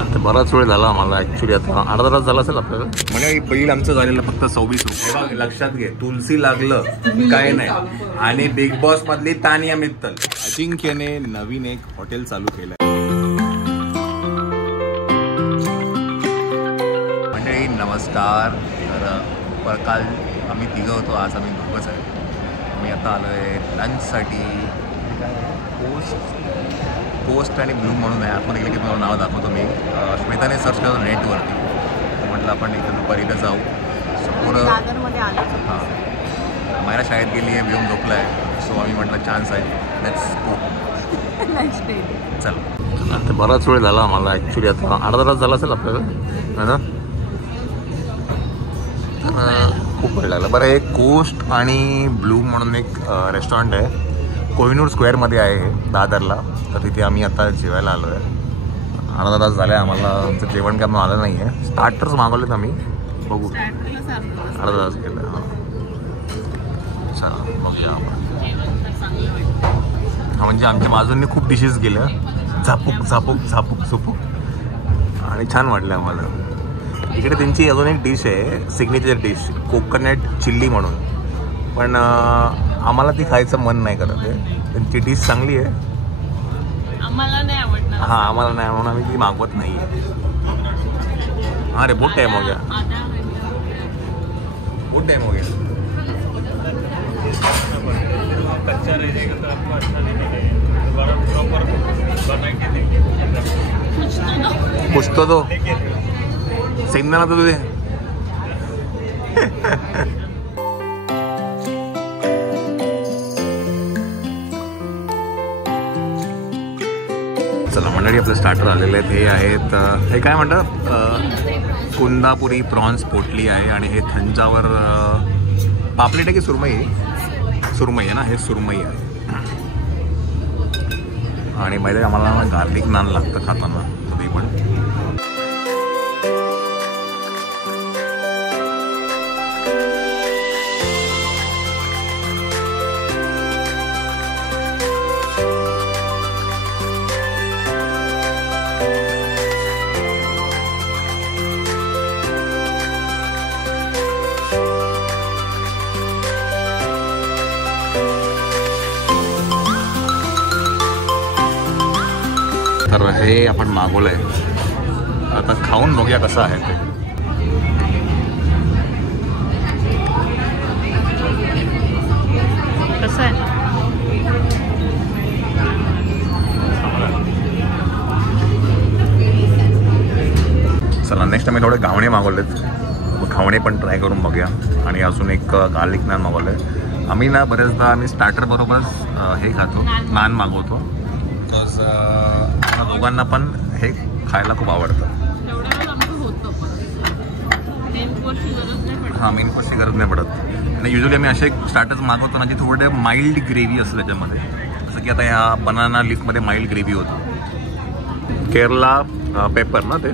आता बराच वेळ झाला आम्हाला ॲक्च्युली, आता अर्धा तास झाला असेल आपल्याला. म्हणजे बिल आमचं झालेलं फक्त 26 रुपये. लक्षात घे, तुलसी लागलं काय नाही. आणि बिग बॉस मधली तानिया मित्तल. अजिंक्यने नवीन एक हॉटेल चालू केलंय. मंडळी नमस्कार. तर काल आम्ही तिघं होतो, आज आम्ही दोघंच आहे. मी आता आलो आहे लंचसाठी. पोस्ट आणि ब्लू म्हणून आहे. आतमध्ये गेले की तुम्हाला नाव दाखवतो मी. श्वेताने सर्च केलं नेटवरती, म्हटलं आपण इथं दुपारी इथं जाऊ. पुरं हां, माझ्या शाळेत गेली आहे, येऊन झोपला आहे. सो आम्ही म्हटलं चान्स आहे, लेट्स गो. चला. आता बराच वेळ झाला आम्हाला ॲक्च्युली, आता अर्धा तास झाला असेल आपल्याला ना. खूप वेळ लागला. बरं, हे कोस्ट आणि ब्लू म्हणून एक रेस्टॉरंट आहे, कोहिनूर स्क्वेअरमध्ये आहे हे, दादरला. तर तिथे आम्ही आता जेवायला आलो आहे. अर्धा तास झाला आहे आम्हाला, आमचं जेवण काय आलं नाही आहे. स्टार्टर्स मागवलेत आम्ही, बघू. अर्धा तास गेलं. हां, चला बघूया आपण. हा, म्हणजे आमच्या बाजूंनी खूप डिशेस गेल्या, झापूक झापूक झापूक झुपूक, आणि छान वाटलं आम्हाला. इकडे त्यांची अजून एक डिश आहे, सिग्नेचर डिश, कोकोनट चिल्ली म्हणून. पण आम्हाला ती खायचं मन नाही करत आहे. त्यांची डिश चांगली आहे, आम्हाला नाही आवडणार. हां, आम्हाला नाही म्हणून आम्ही ती मागवत नाही आहे. हां रे, बहुत टाइम हो गया, बहुत टाइम हो गया. कुछ तो दो शेंगदाणा तर तुझे. चला मंडळी, आपले स्टार्टर आलेले आहेत. हे आहेत, हे काय म्हणतात, कुंदापुरी प्रॉन्स पोटली आहे. आणि हे थंजावर पापलेट आहे की सुरमई आहे? सुरमई आहे ना, हे सुरमई आहे. आणि माहिती आहे आम्हाला गार्लिक नान लागतं खाताना, तर ते पण. तर हे आपण मागवलंय, आता खाऊन बघूया कसं आहे ते. कसं आहे? चला, नेक्स्ट आम्ही थोडे घावणे मागवलेत, घावणे पण ट्राय करून बघूया. आणि अजून एक गार्लिक नान मागवलंय. आम्ही ना बरेचदा आम्ही स्टार्टर बरोबरच हे खातो, नान मागवतो. बिकॉज दोघांना पण हे खायला खूप आवडतं. हां, मेन कोर्सची गरज नाही पडत. आणि युजली आम्ही असे स्टार्टर्स मागवतो ना, जे थोडे माइल्ड ग्रेव्ही असतं त्याच्यामध्ये. जसं की आता ह्या बनाना लीफमध्ये माइल्ड ग्रेव्ही होतं. केरला पेपर ना ते.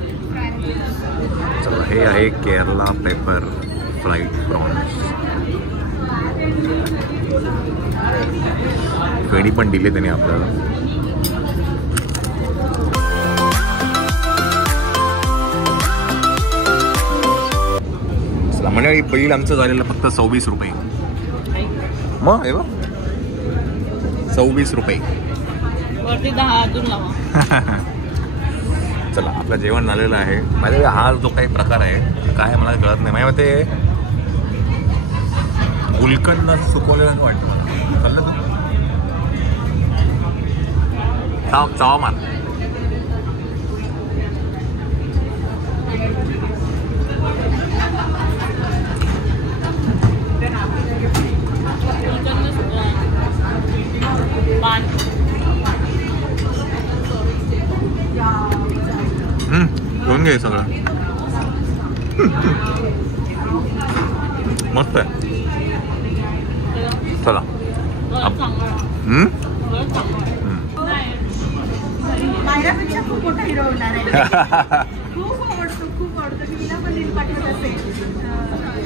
चला, हे आहे केरला पेपर फ्राईड प्रॉन्स. फेणी पण दिली त्याने आपल्याला. म्हणजे बिल आमचं झालेलं फक्त 26 रुपये. मग हे बघ, 26 रुपये. चला, आपलं जेवण झालेलं आहे. माझ्या हा जो काही प्रकार आहे काय मला कळत नाही. माझ्या ते गुलकंद सुकवलेलं वाटतं मला. कळलं तर चावा मार. घेऊन घे सगळं. मस्त आहे. चला.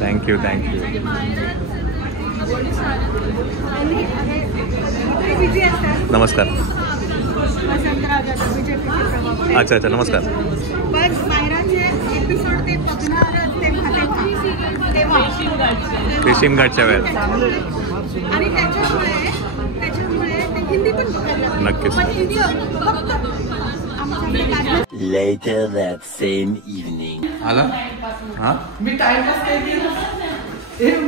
Thank you thank you. नमस्कार. अच्छा अच्छा, नमस्कार. पण मायराचे एपिसोड ते बघणार रेशीम घाटच्या वेळेला आणि त्याच्यामुळे ते हिंदी पण बघायला नक्कीच. Later that same evening. आला हा मी टाइमच नाही केलं.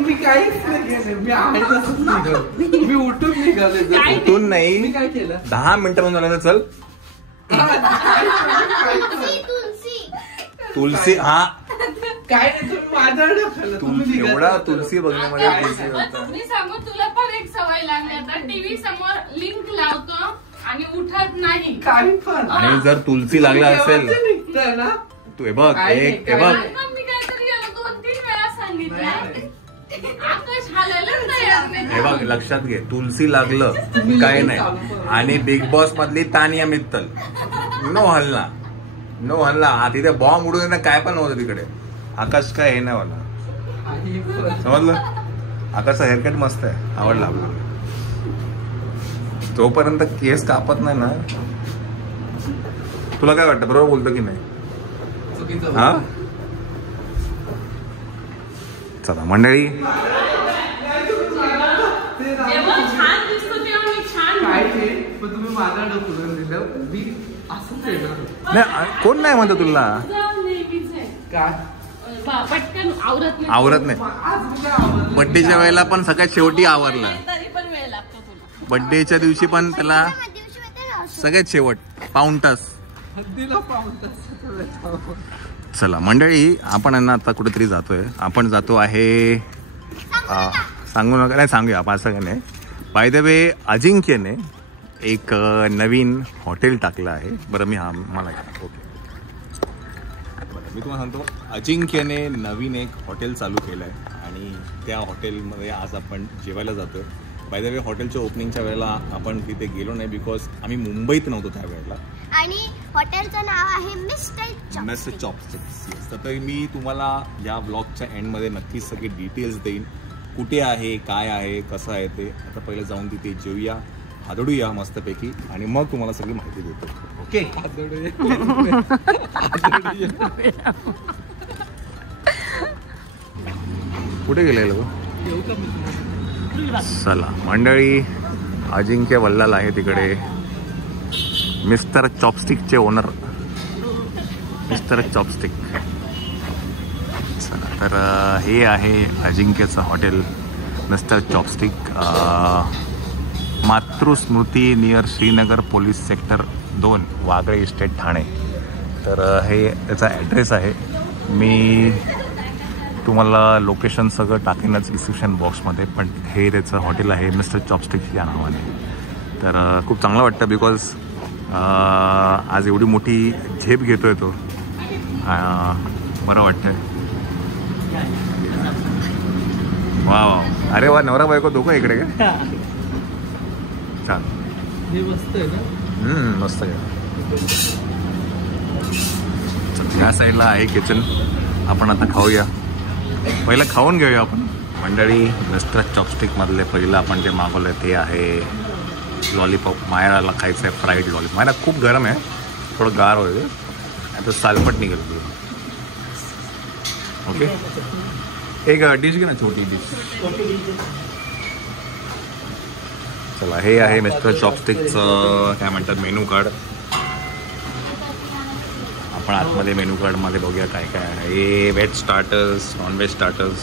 मी काहीच नाही केलं. मी आहे तसंच निघालो. मी उठून निघाले. उठून नाही, मी काय केलं? 10 मिनिटं झालं तर चल. तुलसी हा काय नाही तुम्ही माझ्यावर ढकललं. तुम्ही निघाले. एवढा तुलसी बघण्यामध्ये busy होता. मी सांगू तुला पण एक सवय लागली आता टीव्ही समोर लिंक लावतो आणि उठत नाही. काही पण. आणि जर तुलसी लागला असेल निघतंय ना. तू हे बघ, काय नाही, एक हे काय बघ, नाही. पण मी काहीतरी याला 2-3 वेळा सांगितलं. आकाश हालायलाच तयार नाही. हे बघ लक्षात घे, तुलसी लागलं काय नाही. आणि बिग बॉस मधली तानिया मित्तल नो हल्ला, नो हल्ला. तिथे बॉम्ब उडून ना काय पण नव्हतं तिकडे. आकाश काय हे नाही वाला, समजलं. आकाशचा हेअरकट मस्त आहे, आवडला आपल्याला. जोपर्यंत केस कापत नाही ना, तुला काय वाटतं बरोबर बोलतो की नाही? चुकीचं हा चला मंडळी, जेव्हा छान दिसतो तेव्हा मी छान काय ते पण तुम्ही माझ्या ढकलून दिलं. मी असंच आहे ना. नाही कोण नाही म्हणतो तुला. नेहमीच आहे. काय पटकन आवरत नाही. आवरत नाही. आज मी काय आवडलं. बड्डेच्या वेळेला पण सगळ्यात शेवटी आवरला. तरी पण वेळ लागतो तुला. बड्डेच्या दिवशी पण त्याला सगळ्यात शेवट पाऊण तास. हद्दीला पाहून तसं. चला मंडळी, आपण यांना आता कुठेतरी जातोय. आपण जातो आहे सांगू नका, नाही सांगूया आपण असं नाही. बाय द वे अजिंक्यने एक नवीन हॉटेल टाकलं आहे. बरं मी मला ओके मी तुम्हाला सांगतो, अजिंक्यने नवीन एक हॉटेल चालू केलं आहे आणि त्या हॉटेलमध्ये आज आपण जेवायला जातोय. बाय द वे हॉटेलच्या ओपनिंगच्या वेळेला आपण तिथे गेलो नाही बिकॉज आम्ही मुंबईत नव्हतो त्यावेळेला. आणि हॉटेलचं नाव आहे मिस्टर चॉपस्टिक्स. तर मी तुम्हाला या ब्लॉगच्या एंडमध्ये नक्कीच सगळे डिटेल्स देईन, कुठे आहे, काय आहे, कसं आहे ते. आता पहिले जाऊन तिथे जेऊया, हादडूया मस्तपैकी आणि मग तुम्हाला सगळी माहिती देतो. ओके कुठे गेले लोक? चला मंडळी, अजिंक्य वल्लाल आहे तिकडे, मिस्टर चॉपस्टिकचे ओनर मिस्टर चॉपस्टिक. चला तर हे आहे अजिंक्यचं hotel mister chopstick, Matrusmruti near Shrinagar police sector 2 Wagle estate Thane. तर हे त्याचा ॲड्रेस आहे. मी तुम्हाला लोकेशन सगळं टाकेनच डिस्क्रिप्शन बॉक्समध्ये, पण हे त्याचं हॉटेल आहे मिस्टर चॉपस्टिक या नावाने. तर खूप चांगलं वाटतं बिकॉज आज एवढी मोठी झेप घेतोय तो, बरं वाटतंय. वा वा, अरे वा, नवरा बायको दोघं इकडे का? छान, हे मस्त आहे ना. मस्त आहे. ह्या साईडला आहे किचन. आपण आता खाऊया, पहिलं खाऊन घेऊया आपण. मंडळी, मिस्टर चॉपस्टिकमधले पहिलं आपण जे मागवलं ते आहे लॉलीपॉप. मायराला खायचं आहे फ्राईड लॉलीपॉप. मायरा खूप गरम आहे, थोडं गार होईल, आता सालपट निघेल. ओके, एक डिश घे ना, छोटी डिश. चला, हे आहे मिस्टर चॉपस्टिकचं काय म्हणतात मेनू कार्ड. आपण आतमध्ये मेनू कार्डमध्ये बघूया काय काय आहे. हे veg starters, non veg starters,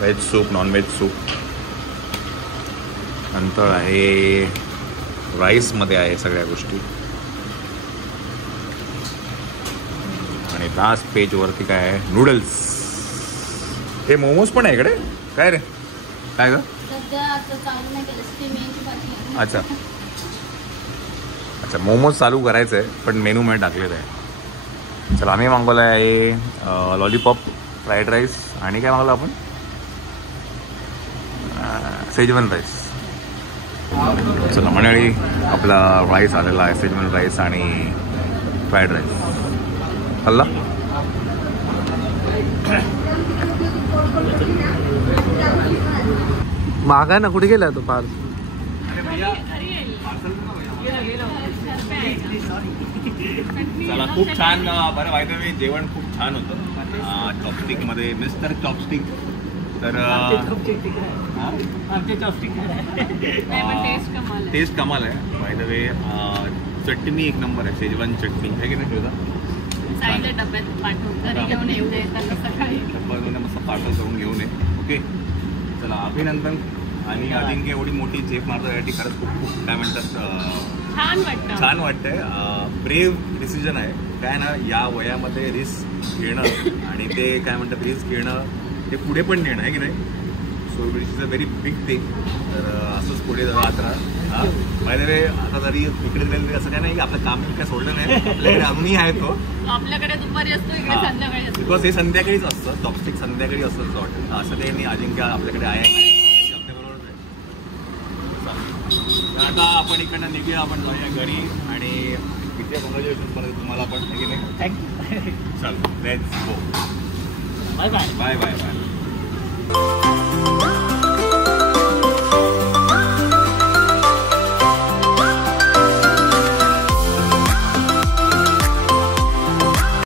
veg soup, non veg soup. नंतर आहे राईसमध्ये आहे सगळ्या गोष्टी. आणि लास्ट पेजवरती काय आहे, नूडल्स. हे मोमोज पण आहे इकडे. काय रे, काय ग? अच्छा अच्छा, मोमोज चालू करायचं आहे पण मेनूमध्ये टाकलेलं आहे. चला, आम्ही मागवलं आहे लॉलीपॉप, फ्राईड राईस आणि काय मागवलं आपण, शेजवान राईस. चला मंडळी, आपला राईस आलेला आहे, शेजवान राईस आणि फ्राईड राईस. हल्ला मागा ना, कुठे गेला तो पार्स? चला खूप छान. बरं माहिती मी जेवण खूप छान होतं चॉपस्टिक मध्ये मिस्टर चॉपस्टिक. तर टेस्ट कमाल आहे बाय द वे. चटणी एक नंबर आहे शेजवान चटणी आहे की नाही तुझा डब्यात पाठवून घेऊन येऊ दे सकाळी मस्त पार्सल करून घेऊन ये. ओके चला अभिनंदन. आणि अजिंक्य एवढी मोठी झेप मारतो यासाठी खरंच खूप खूप काय म्हणतात छान वाटतंय. ब्रेव्ह डिसिजन आहे काय ना या वयामध्ये रिस्क घेणं आणि ते काय म्हणतात रिस्क घेणं ते पुढे पण नेणं आहे की नाही. So it is a very big thing. तर असंच पुढे जात राहा. बाय द वे आता जरी इकडे गेलं असं काय नाही की आपलं काम काय सोडलं नाही आपल्याकडे अजूनही आहे तो आपल्याकडे दुपारी असतो इकडे संध्याकाळी असतो बिकॉज हे संध्याकाळीच असतं चॉपस्टिक संध्याकाळी असतं असं वाटतं. असं काही नाही अजिंक्य आपल्याकडे आहे आता आपण इकडनं निघूया. आपण जाऊया घरी आणि इथे कॉंग्रॅच्युलेशन परत तुम्हाला पण आहे की नाही. थँक्यू. चल let's go. Bye bye bye bye bye.